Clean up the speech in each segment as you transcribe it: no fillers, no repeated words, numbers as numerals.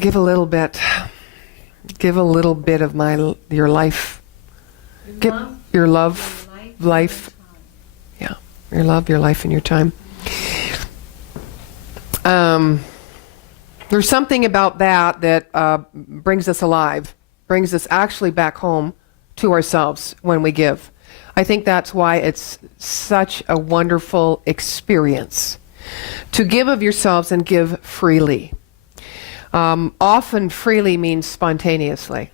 Give a little bit. Give a little bit of your life. Give your love, life. Yeah, your love, your life, and your time. There's something about that brings us alive, brings us actually back home to ourselves when we give. I think that's why it's such a wonderful experience to give of yourselves and give freely. Often freely means spontaneously.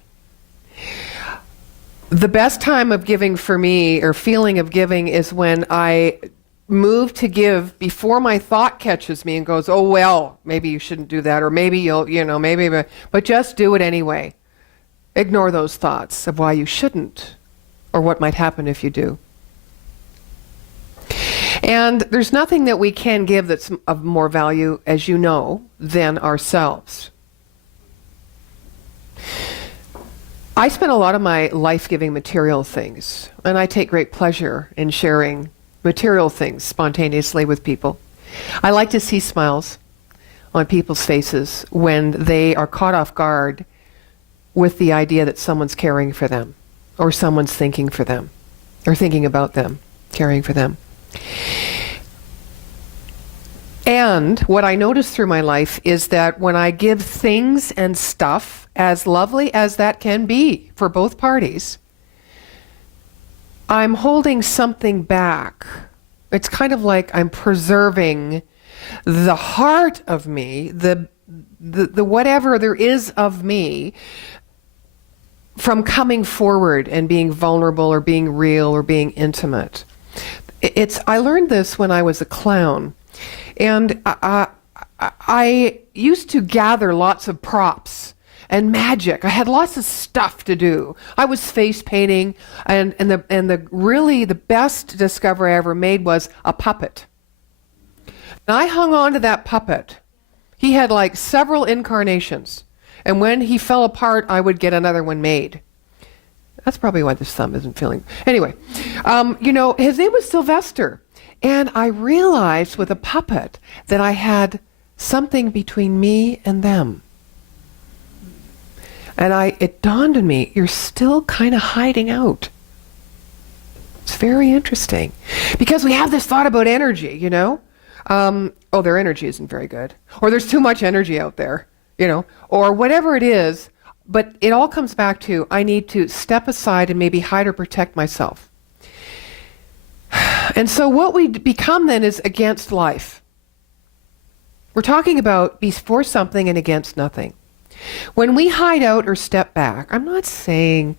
The best time of giving for me, or feeling of giving, is when I move to give before my thought catches me and goes, oh, well, maybe you shouldn't do that, or maybe but just do it anyway. Ignore those thoughts of why you shouldn't, or what might happen if you do. And there's nothing that we can give that's of more value, as you know, than ourselves. I spend a lot of my life giving material things, and I take great pleasure in sharing material things spontaneously with people. I like to see smiles on people's faces when they are caught off guard with the idea that someone's caring for them, or someone's thinking for them, or thinking about them, caring for them. And what I notice through my life is that when I give things and stuff, as lovely as that can be for both parties, I'm holding something back. It's kind of like I'm preserving the heart of me, the whatever there is of me, from coming forward and being vulnerable or being real or being intimate. I learned this when I was a clown. And I used to gather lots of props and magic. I had lots of stuff to do. I was face painting, and the best discovery I ever made was a puppet. And I hung on to that puppet. He had like several incarnations, and when he fell apart, I would get another one made. That's probably why this thumb isn't feeling. Anyway, his name was Sylvester. And I realized with a puppet that I had something between me and them. And it dawned on me, you're still kind of hiding out. It's very interesting. Because we have this thought about energy, their energy isn't very good. Or there's too much energy out there, or whatever it is. But it all comes back to, I need to step aside and maybe hide or protect myself. And so what we become then is against life. We're talking about be for something and against nothing. When we hide out or step back, I'm not saying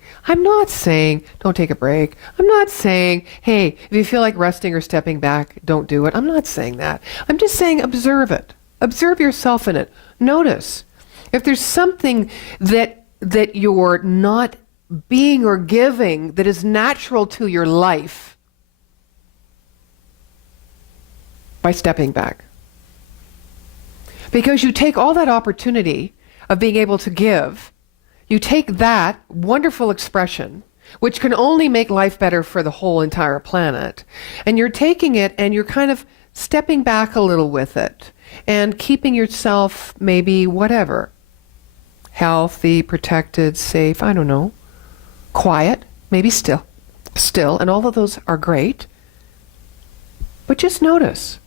don't take a break. I'm not saying, hey, if you feel like resting or stepping back, don't do it. I'm not saying that. I'm just saying observe it. Observe yourself in it. Notice if there's something that you're not being or giving that is natural to your life, by stepping back. Because you take all that opportunity of being able to give, you take that wonderful expression, which can only make life better for the whole entire planet, and you're taking it and you're kind of stepping back a little with it and keeping yourself maybe whatever, healthy, protected, safe, I don't know, quiet, maybe still, and all of those are great. But just notice.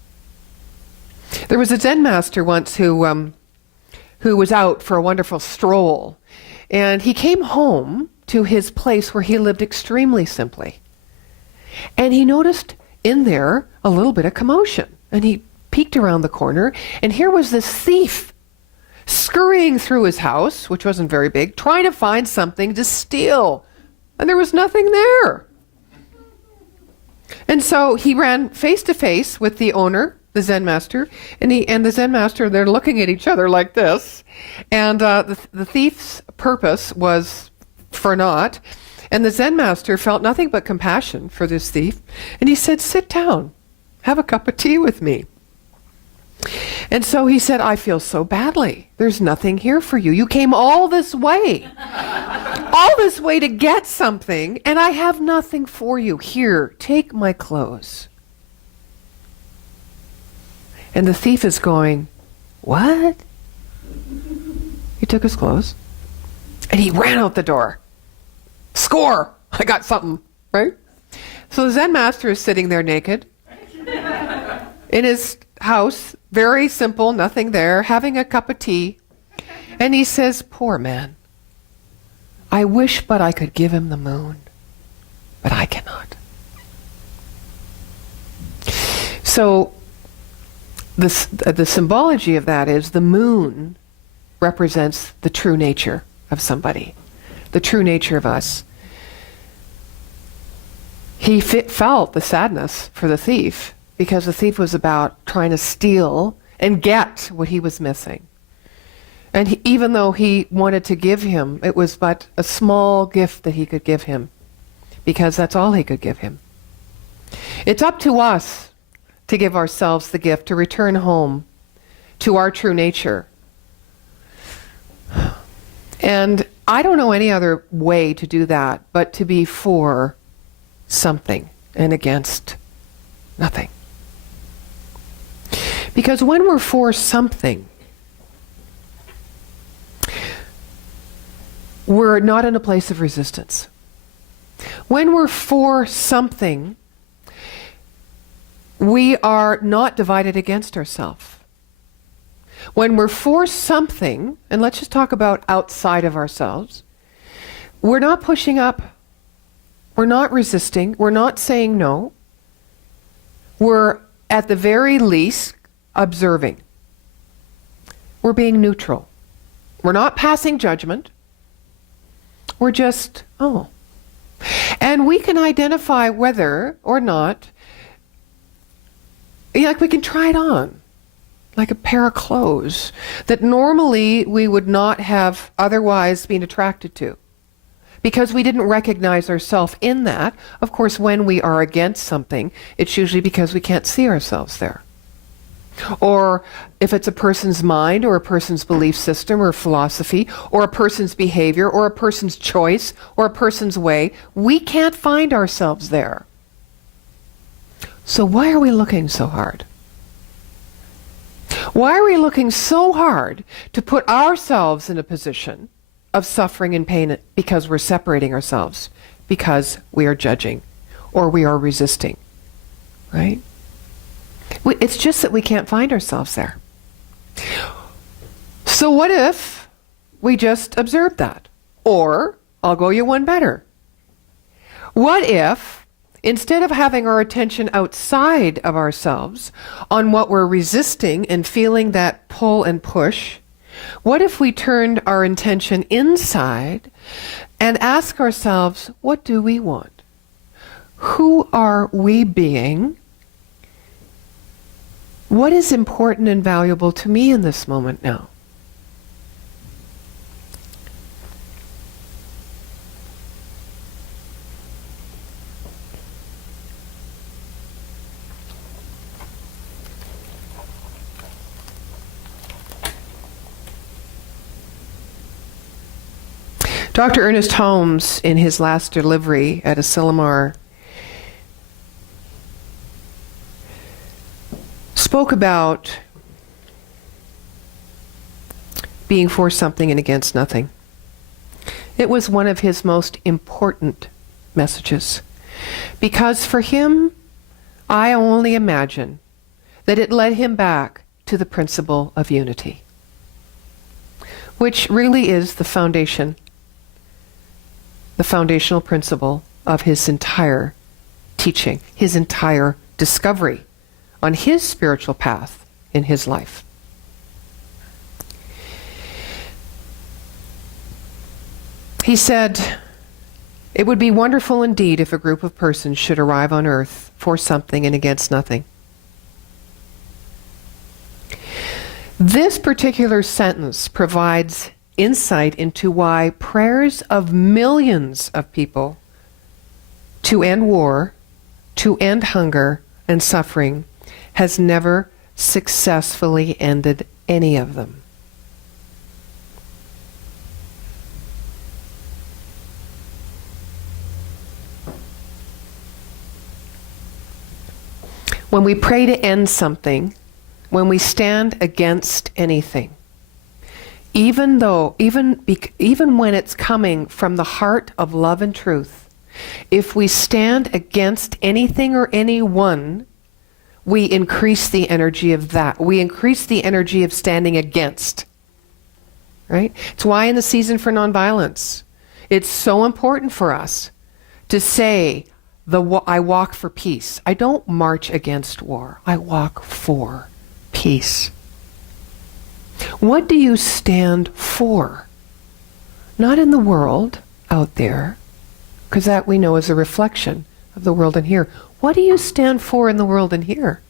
There was a Zen master once who was out for a wonderful stroll, and he came home to his place where he lived extremely simply. And he noticed in there a little bit of commotion, and he peeked around the corner, and here was this thief scurrying through his house, which wasn't very big, trying to find something to steal, and there was nothing there. And so he ran face to face with the owner, the Zen master, and the Zen master, they're looking at each other like this. And the thief's purpose was for naught. And the Zen master felt nothing but compassion for this thief. And he said, sit down, have a cup of tea with me. And so he said, I feel so badly. There's nothing here for you. You came all this way to get something, and I have nothing for you. Here, take my clothes. And the thief is going, what? He took his clothes and he ran out the door. Score! I got something, right? So the Zen master is sitting there naked in his house, very simple, nothing there, having a cup of tea. And he says, poor man, I wish but I could give him the moon, but I cannot. So the symbology of that is the moon represents the true nature of somebody, the true nature of us. He felt the sadness for the thief because the thief was about trying to steal and get what he was missing. And even though he wanted to give him, it was but a small gift that he could give him because that's all he could give him. It's up to us to give ourselves the gift, to return home to our true nature. And I don't know any other way to do that but to be for something and against nothing. Because when we're for something, we're not in a place of resistance. When we're for something, we are not divided against ourselves. When we're for something, and let's just talk about outside of ourselves, we're not pushing up, we're not resisting, we're not saying no. We're at the very least observing. We're being neutral. We're not passing judgment. We're just, oh. And we can identify whether or not, like we can try it on, like a pair of clothes that normally we would not have otherwise been attracted to. Because we didn't recognize ourselves in that. Of course, when we are against something, it's usually because we can't see ourselves there. Or if it's a person's mind or a person's belief system or philosophy or a person's behavior or a person's choice or a person's way, we can't find ourselves there. So why are we looking so hard? Why are we looking so hard to put ourselves in a position of suffering and pain because we're separating ourselves, because we are judging or we are resisting, right? It's just that we can't find ourselves there. So what if we just observe that? Or, I'll go you one better. What if, instead of having our attention outside of ourselves on what we're resisting and feeling that pull and push, what if we turned our intention inside and ask ourselves, what do we want? Who are we being? What is important and valuable to me in this moment now? Dr. Ernest Holmes, in his last delivery at Asilomar, spoke about being for something and against nothing. It was one of his most important messages, because for him, I only imagine that it led him back to the principle of unity, which really is the foundation, the foundational principle of his entire teaching, his entire discovery on his spiritual path in his life. He said, "It would be wonderful indeed if a group of persons should arrive on earth for something and against nothing." This particular sentence provides insight into why prayers of millions of people to end war, to end hunger and suffering, has never successfully ended any of them. When we pray to end something, when we stand against anything, even when it's coming from the heart of love and truth, if we stand against anything or anyone, we increase the energy of that. We increase the energy of standing against. Right? It's why in the season for nonviolence, it's so important for us to say, I walk for peace. I don't march against war. I walk for peace. What do you stand for? Not in the world out there, because that we know is a reflection of the world in here. What do you stand for in the world in here?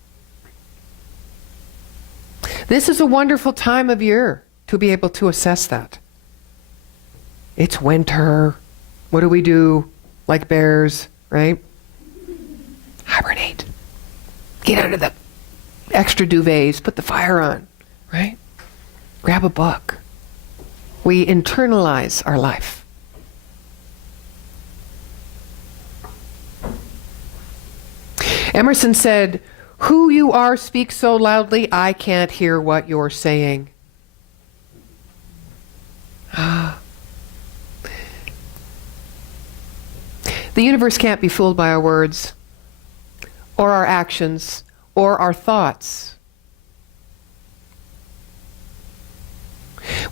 This is a wonderful time of year to be able to assess that. It's winter. What do we do? Like bears, right? Hibernate. Get out of the extra duvets, put the fire on, right? Grab a book. We internalize our life. Emerson said, "Who you are speaks so loudly, I can't hear what you're saying." The universe can't be fooled by our words, or our actions, or our thoughts.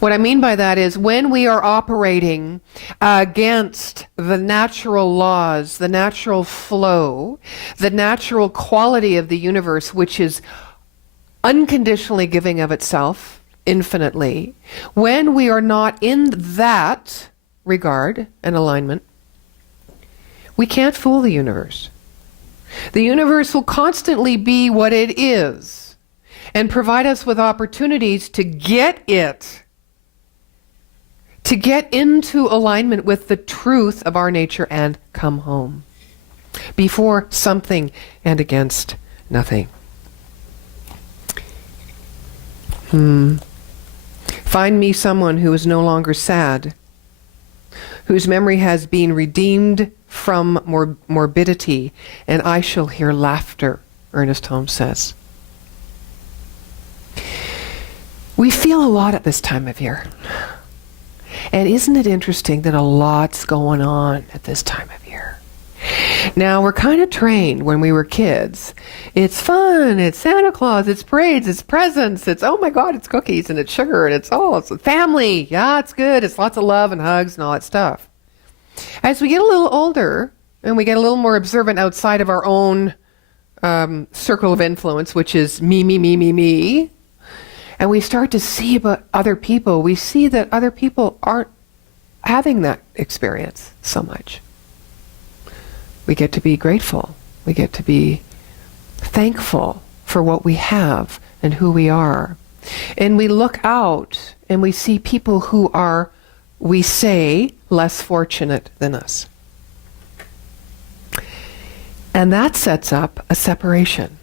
What I mean by that is when we are operating against the natural laws, the natural flow, the natural quality of the universe, which is unconditionally giving of itself infinitely, when we are not in that regard and alignment, we can't fool the universe. The universe will constantly be what it is and provide us with opportunities to get into alignment with the truth of our nature and come home. Before something and against nothing. Find me someone who is no longer sad, whose memory has been redeemed from morbidity, and I shall hear laughter, Ernest Holmes says. We feel a lot at this time of year. And isn't it interesting that a lot's going on at this time of year? Now, we're kind of trained when we were kids. It's fun, it's Santa Claus, it's parades, it's presents, it's, oh my God, it's cookies and it's sugar and it's family. Yeah, it's good. It's lots of love and hugs and all that stuff. As we get a little older and we get a little more observant outside of our own circle of influence, which is me, and we start to see about other people, we see that other people aren't having that experience so much. We get to be grateful. We get to be thankful for what we have and who we are. And we look out and we see people who are, we say, less fortunate than us. And that sets up a separation.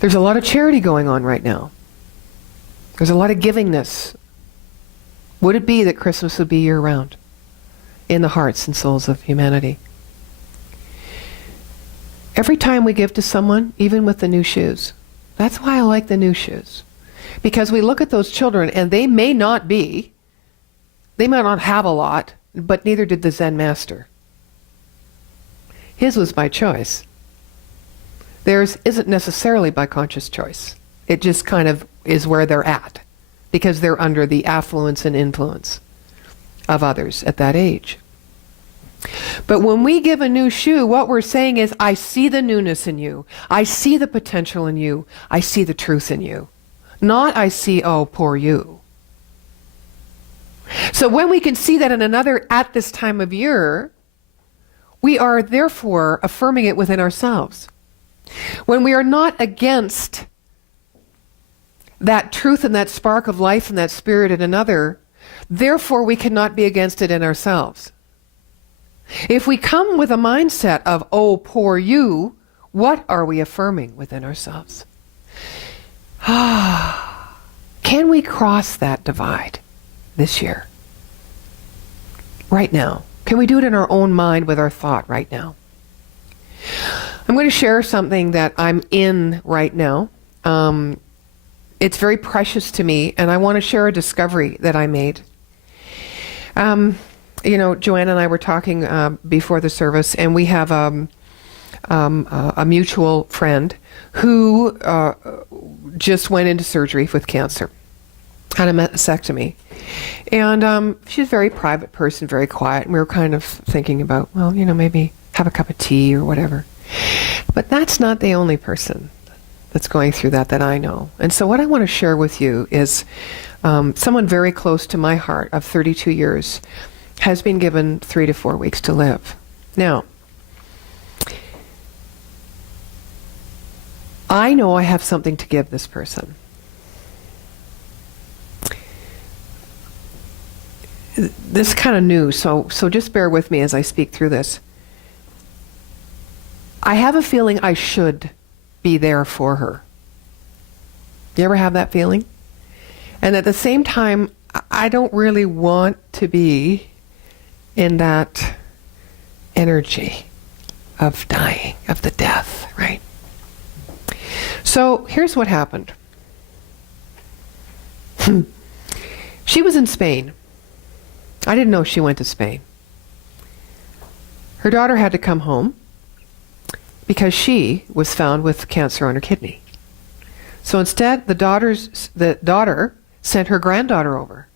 There's a lot of charity going on right now. There's a lot of givingness. Would it be that Christmas would be year-round in the hearts and souls of humanity? Every time we give to someone, even with the new shoes, that's why I like the new shoes. Because we look at those children and they may not have a lot, but neither did the Zen master. His was by choice. Theirs isn't necessarily by conscious choice. It just kind of is where they're at, because they're under the affluence and influence of others at that age. But when we give a new shoe, what we're saying is, I see the newness in you. I see the potential in you. I see the truth in you. Not I see, oh, poor you. So when we can see that in another at this time of year, we are therefore affirming it within ourselves. When we are not against that truth and that spark of life and that spirit in another, therefore we cannot be against it in ourselves. If we come with a mindset of, oh, poor you, what are we affirming within ourselves? Can we cross that divide this year? Right now. Can we do it in our own mind with our thought right now? I'm going to share something that I'm in right now. It's very precious to me, and I want to share a discovery that I made. Joanna and I were talking before the service, and we have a mutual friend who just went into surgery with cancer, had a mastectomy. And she's a very private person, very quiet, and we were kind of thinking about, maybe have a cup of tea or whatever. But that's not the only person that's going through that I know. And so what I want to share with you is someone very close to my heart of 32 years has been given 3 to 4 weeks to live. Now, I know I have something to give this person. This is kind of new, so just bear with me as I speak through this. I have a feeling I should be there for her. You ever have that feeling? And at the same time, I don't really want to be in that energy of dying, of the death, right? So here's what happened. She was in Spain. I didn't know she went to Spain. Her daughter had to come home because she was found with cancer on her kidney. So instead, the daughter sent her granddaughter over.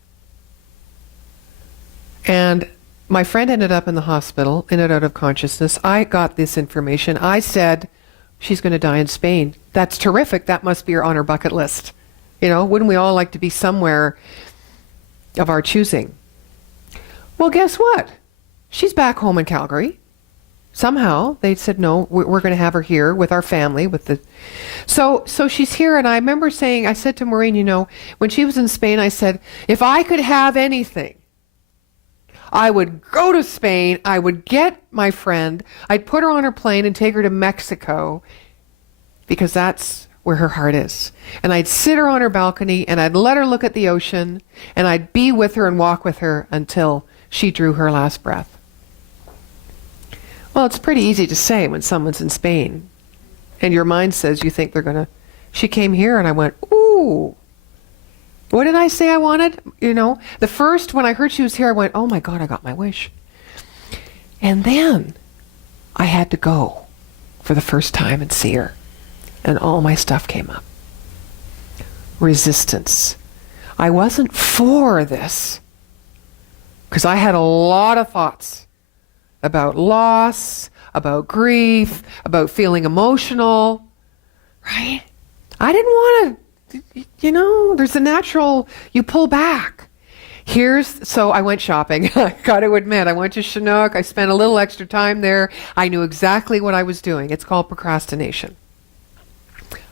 And my friend ended up in the hospital, in and out of consciousness. I got this information. I said, she's going to die in Spain. That's terrific. That must be on her bucket list. Wouldn't we all like to be somewhere of our choosing? Well, guess what? She's back home in Calgary. Somehow they said, no, we're going to have her here with our family. So she's here, and I remember I said to Maureen, when she was in Spain, I said, if I could have anything, I would go to Spain, I would get my friend, I'd put her on her plane and take her to Mexico, because that's where her heart is. And I'd sit her on her balcony, and I'd let her look at the ocean, and I'd be with her and walk with her until she drew her last breath. Well, it's pretty easy to say when someone's in Spain, and your mind says you think they're going to... She came here, and I went, ooh, what did I say I wanted? The first, when I heard she was here, I went, oh my God, I got my wish. And then I had to go for the first time and see her. And all my stuff came up. Resistance. I wasn't for this, because I had a lot of thoughts about loss, about grief, about feeling emotional, right? I didn't want to, there's a natural, you pull back. So I went shopping. I got to admit, I went to Chinook. I spent a little extra time there. I knew exactly what I was doing. It's called procrastination.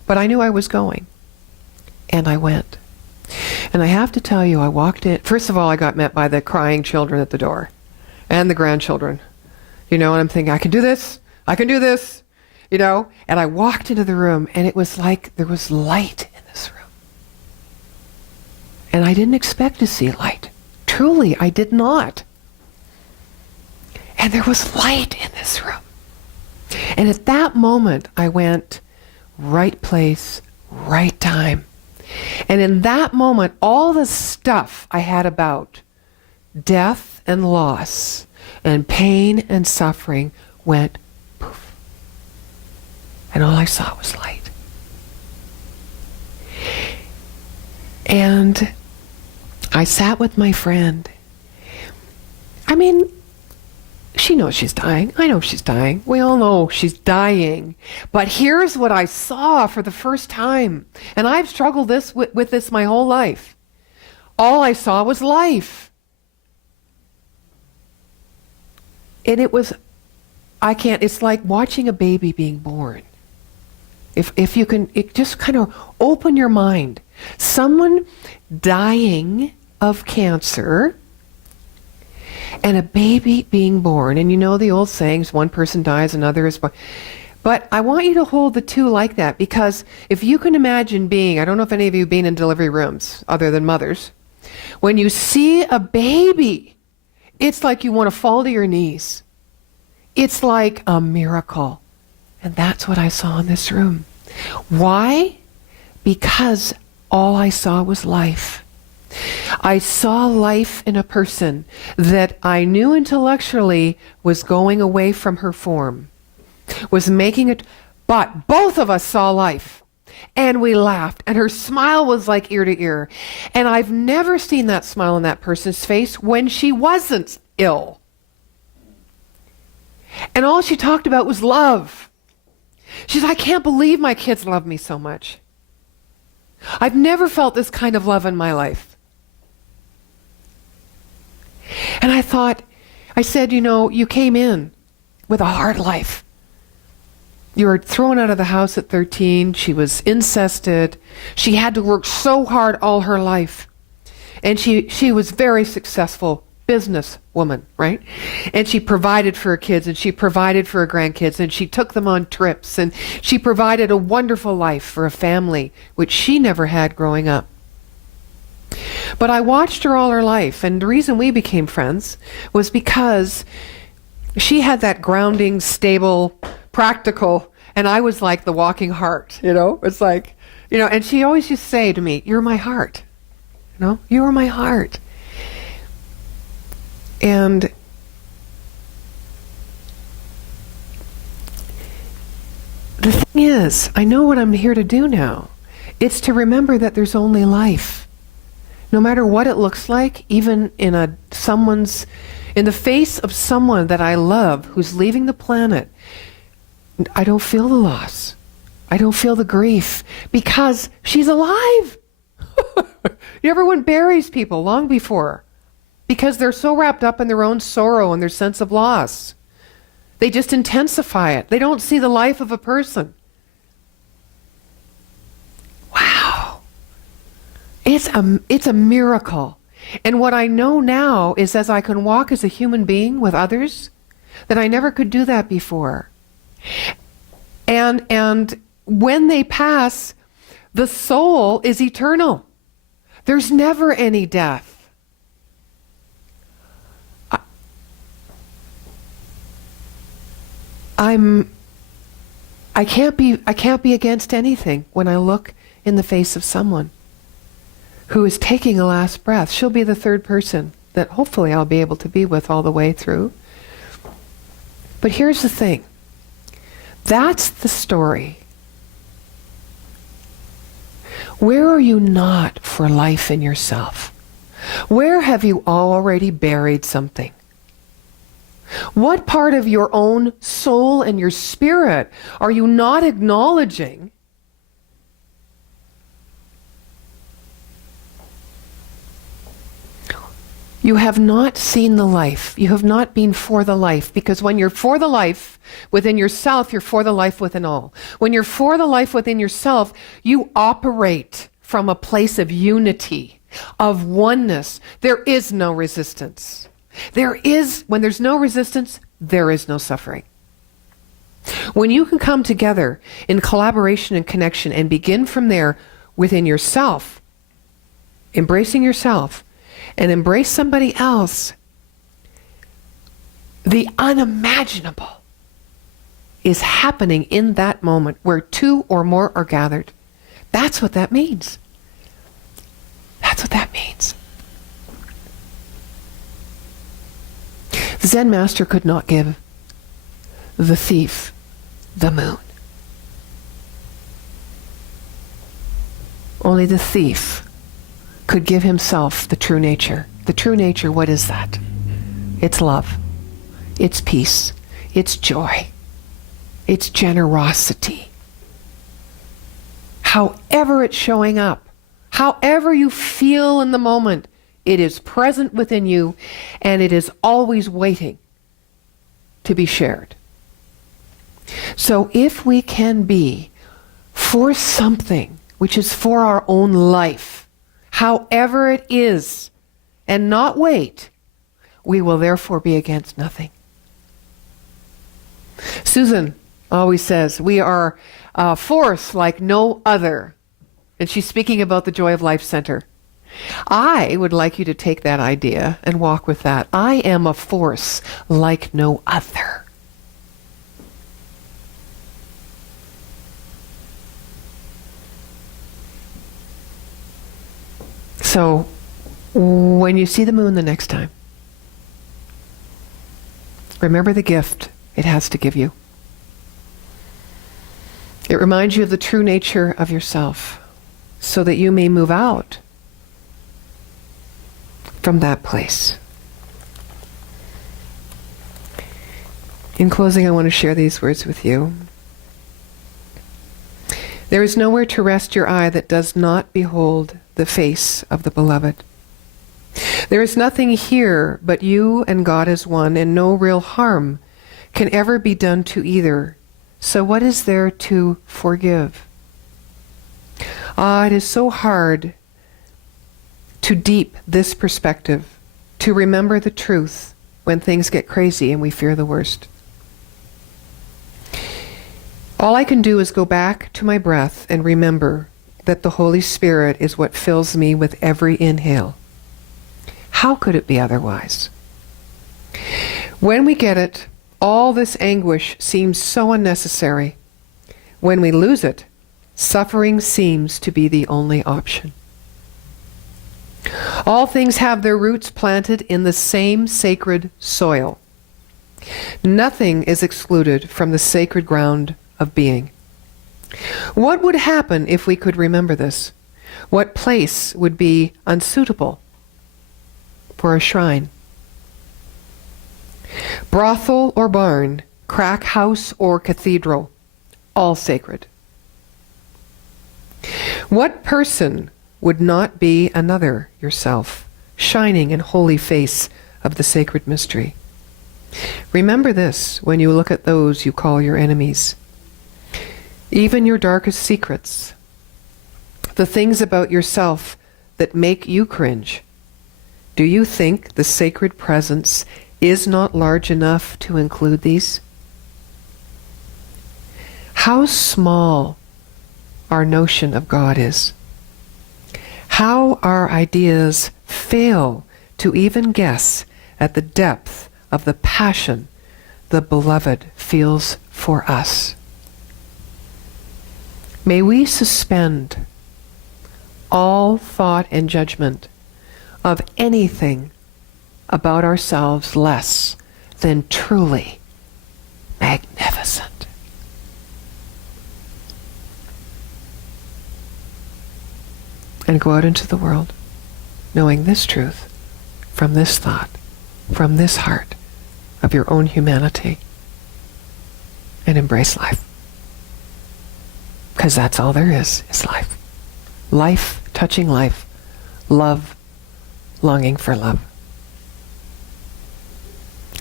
But I knew I was going. And I went. And I have to tell you, I walked in. First of all, I got met by the crying children at the door and the grandchildren. And I'm thinking, I can do this. I can do this. And I walked into the room, and it was like there was light in this room. And I didn't expect to see light. Truly, I did not. And there was light in this room. And at that moment, I went, right place, right time. And in that moment, all the stuff I had about death and loss and pain and suffering went poof. And all I saw was light. And I sat with my friend. She knows she's dying. I know she's dying. We all know she's dying. But here's what I saw for the first time. And I've struggled with this my whole life. All I saw was life. And it's like watching a baby being born. If you can, just kind of open your mind. Someone dying of cancer and a baby being born. And the old sayings, one person dies, another is born. But I want you to hold the two like that, because if you can imagine I don't know if any of you have been in delivery rooms other than mothers, when you see a baby, it's like you want to fall to your knees. It's like a miracle. And that's what I saw in this room. Why? Because all I saw was life. I saw life in a person that I knew intellectually was going away from her form, was making it, but both of us saw life. And we laughed, and her smile was like ear to ear. And I've never seen that smile on that person's face when she wasn't ill. And all she talked about was love. She said, I can't believe my kids love me so much. I've never felt this kind of love in my life. And I thought, I said, you came in with a hard life. You were thrown out of the house at 13. She was incested. She had to work so hard all her life. And she was very successful business woman, right? And she provided for her kids, and she provided for her grandkids, and she took them on trips, and she provided a wonderful life for a family, which she never had growing up. But I watched her all her life, and the reason we became friends was because she had that grounding, stable, practical, and I was like the walking heart, It's like, and she always used to say to me, you're my heart, you are my heart. And the thing is, I know what I'm here to do now. It's to remember that there's only life. No matter what it looks like, even in the face of someone that I love who's leaving the planet, I don't feel the loss. I don't feel the grief because she's alive. Everyone buries people long before because they're so wrapped up in their own sorrow and their sense of loss. They just intensify it. They don't see the life of a person. Wow. It's a miracle. And what I know now is as I can walk as a human being with others, that I never could do that before. And when they pass, the soul is eternal. There's never any death. I can't be against anything when I look in the face of someone who is taking a last breath. She'll be the third person that hopefully I'll be able to be with all the way through. But here's the thing. That's the story. Where are you not for life in yourself? Where have you already buried something? What part of your own soul and your spirit are you not acknowledging? You have not seen the life. You have not been for the life. Because when you're for the life within yourself, you're for the life within all. When you're for the life within yourself, you operate from a place of unity, of oneness. There is no resistance. When there's no resistance, there is no suffering. When you can come together in collaboration and connection and begin from there within yourself, embracing yourself, and embrace somebody else, the unimaginable is happening in that moment where two or more are gathered. That's what that means. That's what that means. The Zen master could not give the thief the moon. Only the thief could give himself the true nature. The true nature, what is that? It's love. It's peace. It's joy. It's generosity. However it's showing up, however you feel in the moment, it is present within you, and it is always waiting to be shared. So if we can be for something which is for our own life, however it is, and not wait, we will therefore be against nothing. Susan always says, we are a force like no other. And she's speaking about the Joy of Life Center. I would like you to take that idea and walk with that. I am a force like no other. So when you see the moon the next time, remember the gift it has to give you. It reminds you of the true nature of yourself so that you may move out from that place. In closing, I want to share these words with you. There is nowhere to rest your eye that does not behold the face of the beloved. There is nothing here but you and God as one, and no real harm can ever be done to either. So what is there to forgive? It is so hard to deep this perspective, to remember the truth when things get crazy and we fear the worst. All I can do is go back to my breath and remember that the Holy Spirit is what fills me with every inhale. How could it be otherwise? When we get it, all this anguish seems so unnecessary. When we lose it, suffering seems to be the only option. All things have their roots planted in the same sacred soil. Nothing is excluded from the sacred ground of being. What would happen if we could remember this? What place would be unsuitable for a shrine? Brothel or barn, crack house or cathedral, all sacred. What person would not be another yourself, shining in holy face of the sacred mystery? Remember this when you look at those you call your enemies. Even your darkest secrets, the things about yourself that make you cringe. Do you think the sacred presence is not large enough to include these? How small our notion of God is. How our ideas fail to even guess at the depth of the passion the Beloved feels for us. May we suspend all thought and judgment of anything about ourselves less than truly magnificent. And go out into the world knowing this truth from this thought, from this heart of your own humanity, and embrace life. Because that's all there is life. Life touching life. Love longing for love.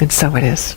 And so it is.